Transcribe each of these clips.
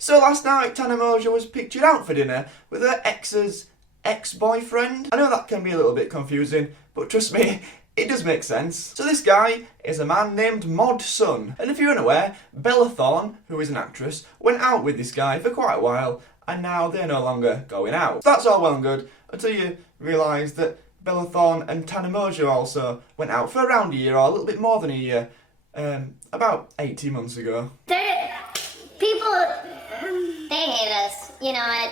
So last night, Tana Mongeau was pictured out for dinner with her ex's ex-boyfriend. I know that can be a little bit confusing, but trust me, it does make sense. So this guy is a man named Mod Sun. And if you're unaware, Bella Thorne, who is an actress, went out with this guy for quite a while, and now they're no longer going out. So that's all well and good, until you realise that Bella Thorne and Tana Mongeau also went out for around a year, or a little bit more than a year, about 18 months ago. People, they hate us, you know,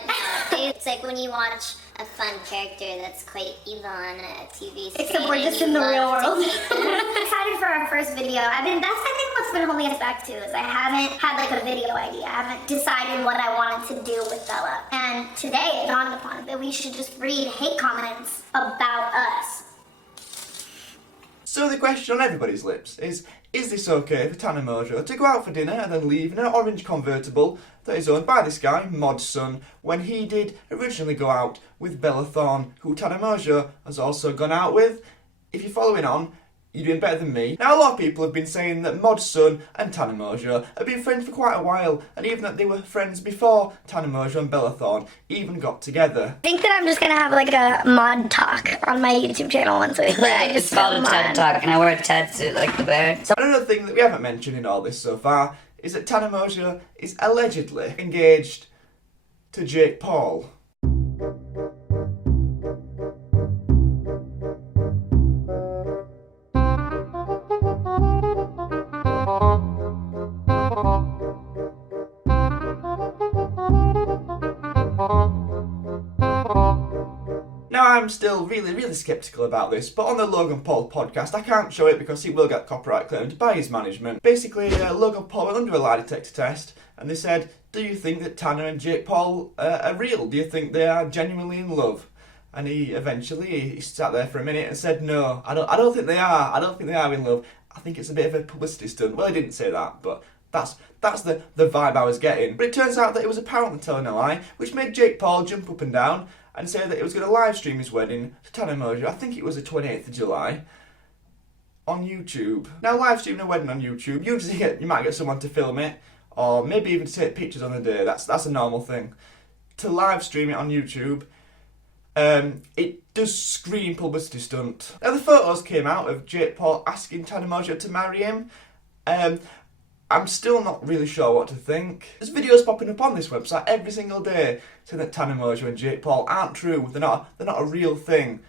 it's like when you watch a fun character that's quite evil on a TV screen. Except we're just in the real world. I'm excited for our first video. That's I think what's been holding us back too, is I haven't had like a video idea. I haven't decided what I wanted to do with Bella. And today it dawned upon me that we should just read hate comments about us. So the question on everybody's lips is this okay for Tana Mongeau to go out for dinner and then leave in an orange convertible that is owned by this guy, Mod Sun, when he did originally go out with Bella Thorne, who Tana Mongeau has also gone out with? If you're following on, you're doing better than me. Now, a lot of people have been saying that Mod Sun and Tana Mongeau have been friends for quite a while, and even that they were friends before Tana Mongeau and Bella Thorne even got together. I think that I'm just gonna have like a mod talk on my YouTube channel once a week. It's called a TED Talk, and I wear a TED suit like the bear. Another thing that we haven't mentioned in all this so far is that Tana Mongeau is allegedly engaged to Jake Paul. Now, I'm still really sceptical about this, but on the Logan Paul podcast, I can't show it because he will get copyright claimed by his management. Basically, Logan Paul went under a lie detector test, and they said, do you think that Tana and Jake Paul are real? Do you think they are genuinely in love? And he eventually sat there for a minute and said, no, I don't think they are. I don't think they are in love. I think it's a bit of a publicity stunt. Well, he didn't say that, but that's the vibe I was getting. But it turns out that it was apparently telling a lie, which made Jake Paul jump up and down and say that he was going to live stream his wedding to Tana Mongeau. I think it was the 28th of July on YouTube. Now, live streaming a wedding on YouTube, usually you might get someone to film it, or maybe even to take pictures on the day. That's a normal thing. To live stream it on YouTube, it does scream publicity stunt. Now, the photos came out of Jake Paul asking Tana Mongeau to marry him. I'm still not really sure what to think. There's videos popping up on this website every single day saying that Tana Mongeau and Jake Paul aren't true, they're not a real thing.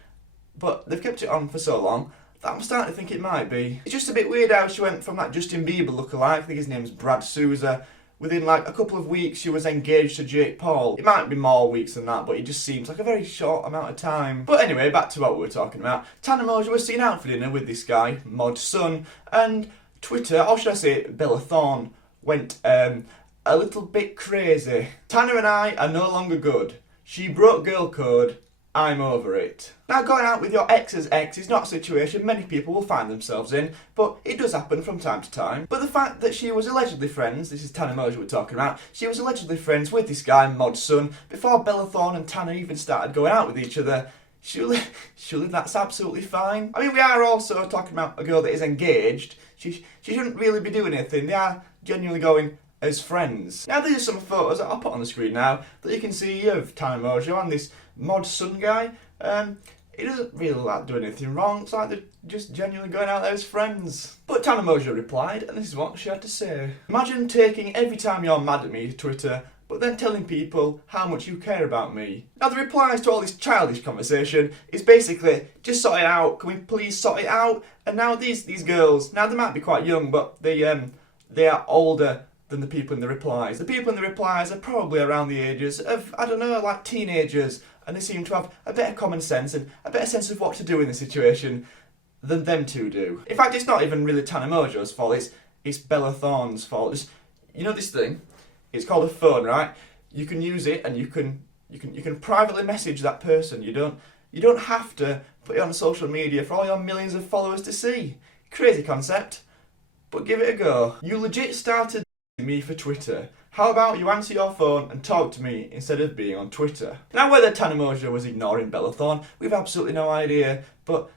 But they've kept it on for so long that I'm starting to think it might be. It's just a bit weird how she went from that Justin Bieber lookalike, I think his name's Brad Souza. Within like a couple of weeks she was engaged to Jake Paul. It might be more weeks than that, but it just seems like a very short amount of time. But anyway, back to what we were talking about. Tana Mongeau was seen out for dinner with this guy, Mod Sun, and Twitter, or should I say Bella Thorne, went a little bit crazy. Tana and I are no longer good. She broke girl code. I'm over it. Now, going out with your ex's ex is not a situation many people will find themselves in, but it does happen from time to time. But the fact that she was allegedly friends, this is Tana Mongeau we're talking about, she was allegedly friends with this guy, Mod Sun, before Bella Thorne and Tana even started going out with each other, surely that's absolutely fine. I mean, we are also talking about a girl that is engaged. She shouldn't really be doing anything. They are genuinely going as friends. Now, these are some photos that I'll put on the screen now that you can see of Tana Mongeau and this Mod Sun guy. He doesn't really like doing anything wrong. It's like they're just genuinely going out there as friends. But Tana Mongeau replied, and this is what she had to say. Imagine taking every time you're mad at me to Twitter, but then telling people how much you care about me. Now, the replies to all this childish conversation is basically, just sort it out, can we please sort it out? And now these girls, now they might be quite young, but they are older than the people in the replies. The people in the replies are probably around the ages of, I don't know, like teenagers, and they seem to have a better common sense and a better sense of what to do in the situation than them two do. In fact, it's not even really Tana Mongeau's fault, it's Bella Thorne's fault. Just, you know this thing? It's called a phone, right? You can use it and you can privately message that person. You don't have to put it on social media for all your millions of followers to see. Crazy concept, but give it a go. You legit started me for Twitter. How about you answer your phone and talk to me instead of being on Twitter? Now, whether Tana Mongeau was ignoring Bella Thorne, we've absolutely no idea, but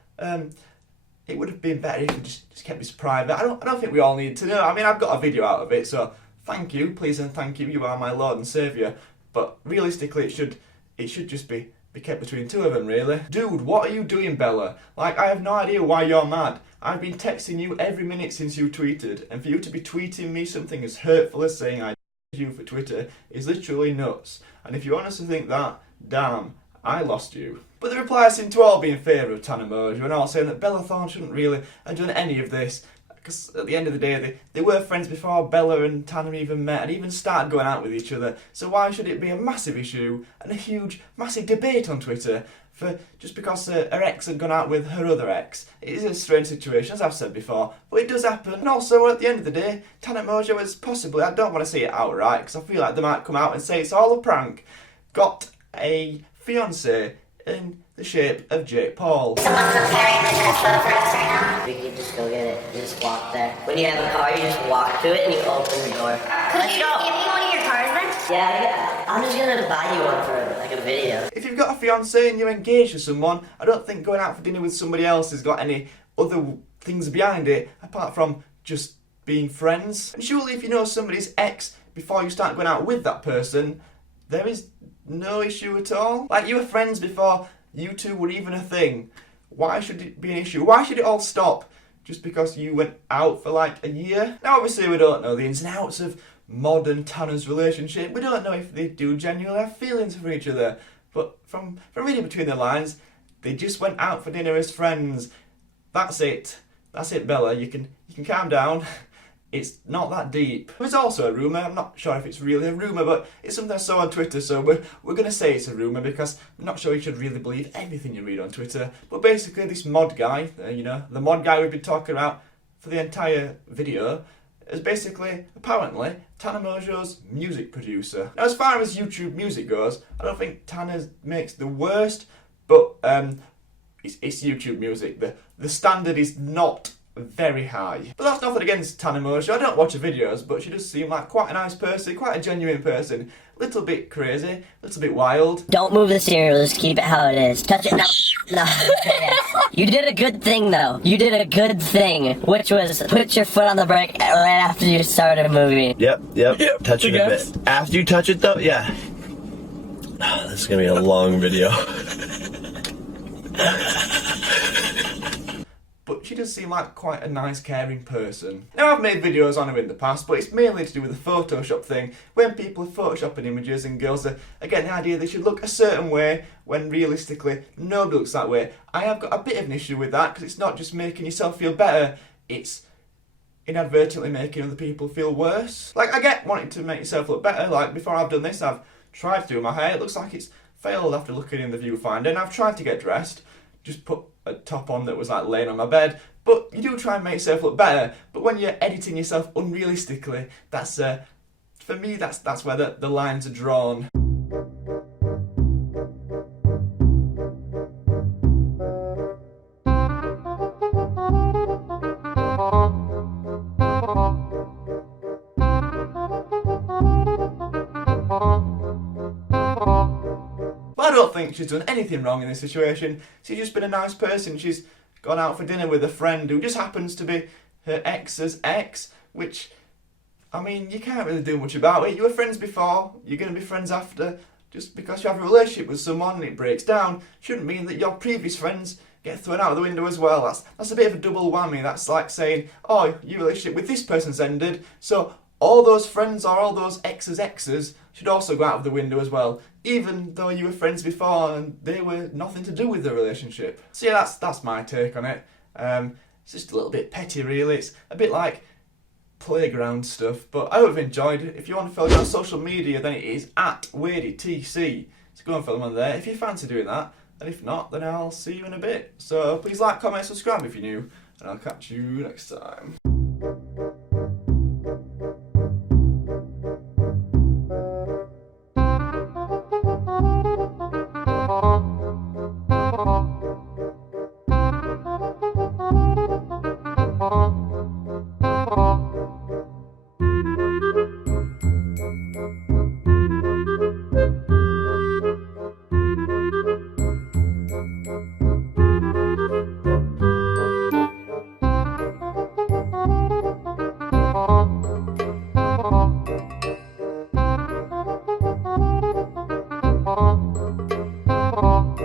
it would have been better if we just kept this private. I don't think we all need to know. I mean, I've got a video out of it, so thank you, please and thank you, you are my Lord and Saviour. But realistically, it should just be kept between two of them, really. Dude, what are you doing, Bella? Like, I have no idea why you're mad. I've been texting you every minute since you tweeted, and for you to be tweeting me something as hurtful as saying I you for Twitter is literally nuts. And if you honestly think that, damn, I lost you. But the replies seem to all be in favour of Tana Mongeau, and all saying that Bella Thorne shouldn't really have done any of this, because at the end of the day, they were friends before Bella and Tana even met and even started going out with each other. So why should it be a massive issue and a huge, massive debate on Twitter for just because her ex had gone out with her other ex? It is a strange situation, as I've said before, but it does happen. And also, at the end of the day, Tana Mongeau has possibly, I don't want to say it outright, because I feel like they might come out and say it's all a prank, got a fiancé in the shape of Jake Paul. Someone's preparing the test for us right now. We can just go get it. You just walk there. When you have a car, you just walk to it and you open the door. Could you give me one of your cars then? Yeah. I'm just gonna buy you one for like a video. If you've got a fiancé and you're engaged to someone, I don't think going out for dinner with somebody else has got any other things behind it apart from just being friends. And surely if you know somebody's ex before you start going out with that person, there is no issue at all. Like, you were friends before you two were even a thing. Why should it be an issue? Why should it all stop just because you went out for like a year? Now obviously we don't know the ins and outs of Mod and Tana's relationship. We don't know if they do genuinely have feelings for each other. But from reading between the lines, they just went out for dinner as friends. That's it. That's it, Bella. You can calm down. It's not that deep. There's also a rumour, I'm not sure if it's really a rumour, but it's something I saw on Twitter, so we're going to say it's a rumour because I'm not sure you should really believe everything you read on Twitter. But basically this mod guy, the mod guy we've been talking about for the entire video, is basically, apparently, Tana Mongeau's music producer. Now, as far as YouTube music goes, I don't think Tana makes the worst, but it's YouTube music. The standard is not very high. But that's nothing against Tana Mongeau. I don't watch her videos, but she does seem like quite a nice person, quite a genuine person. A little bit crazy, a little bit wild. Don't move the steering wheel, just keep it how it is. Touch it, no. You did a good thing though. You did a good thing, which was put your foot on the brake right after you started moving. Yep. Touch it a bit. After you touch it though, yeah. Oh, this is gonna be a long video. But she does seem like quite a nice, caring person. Now, I've made videos on her in the past, but it's mainly to do with the Photoshop thing, when people are photoshopping images and girls are getting the idea they should look a certain way, when realistically, nobody looks that way. I have got a bit of an issue with that, because it's not just making yourself feel better, it's inadvertently making other people feel worse. Like, I get wanting to make yourself look better. Like, before I've done this, I've tried to do my hair. It looks like it's failed after looking in the viewfinder, and I've tried to get dressed, just put a top on that was like laying on my bed. But you do try and make yourself look better. But when you're editing yourself unrealistically, that's for me, that's where the lines are drawn. I don't think she's done anything wrong in this situation. She's just been a nice person. She's gone out for dinner with a friend who just happens to be her ex's ex, which, I mean, you can't really do much about it. You were friends before, you're going to be friends after. Just because you have a relationship with someone and it breaks down shouldn't mean that your previous friends get thrown out of the window as well. That's a bit of a double whammy. That's like saying, oh, your relationship with this person's ended, so all those friends or all those exes should also go out of the window as well, even though you were friends before and they were nothing to do with the relationship. So yeah, that's my take on it. It's just a little bit petty, really. It's a bit like playground stuff, but I hope you've enjoyed it. If you want to follow me on social media, then it is at WadeyTC. So go and follow me on there if you fancy doing that, and if not, then I'll see you in a bit. So please like, comment, subscribe if you're new, and I'll catch you next time. Bye.